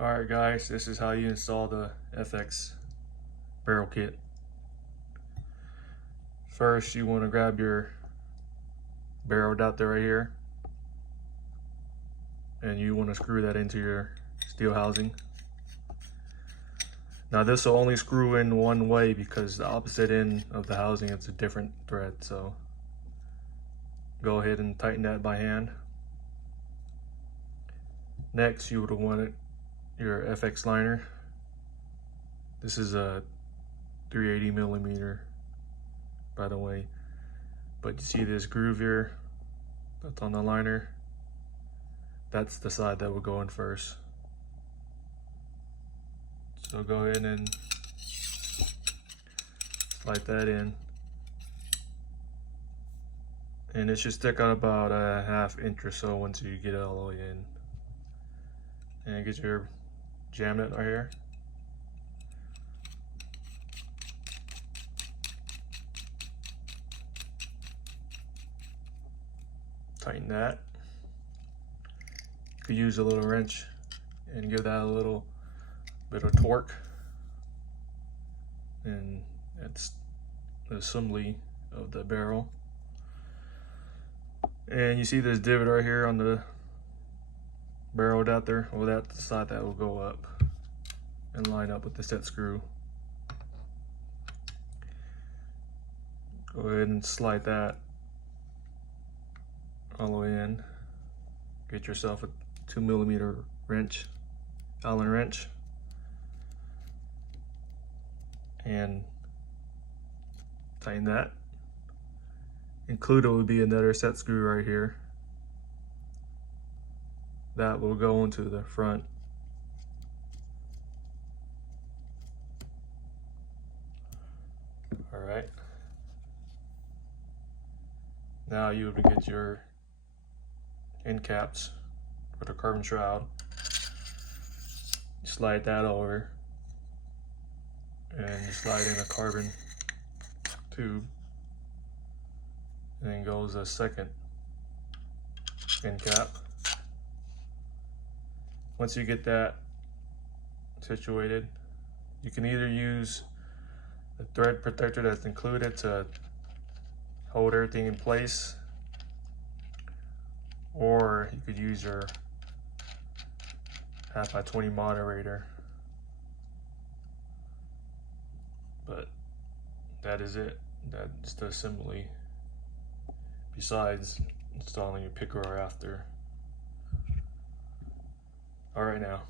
Alright guys, this is how you install the FX barrel kit. First you want to grab your barrel adapter right here and you want to screw that into your steel housing. Now this will only screw in one way because the opposite end of the housing is a different thread, so go ahead and tighten that by hand. Next you would want your FX liner. This is a 380 millimeter, by the way, but you see this groove here that's on the liner? That's the side that will go in first. So go ahead and slide that in, and it should stick out about a ½ inch or so once you get it all the way in. And get your jam nut right here. Tighten that. You could use a little wrench and give that a little bit of torque, and that's the assembly of the barrel. And you see this divot right here on the barrel adapter? Well, that's the side that will go up and line up with the set screw. Go ahead and slide that all the way in. Get yourself a 2mm wrench, Allen wrench, and tighten that. Included would be another set screw right here that will go into the front. All right. Now you would get your end caps for the carbon shroud. Slide that over, and you slide in a carbon tube, and then goes a second end cap. Once you get that situated, you can either use the thread protector that's included to hold everything in place, or you could use your 1/2x20 moderator. But that is it. That's the assembly, besides installing your picker after. All right now.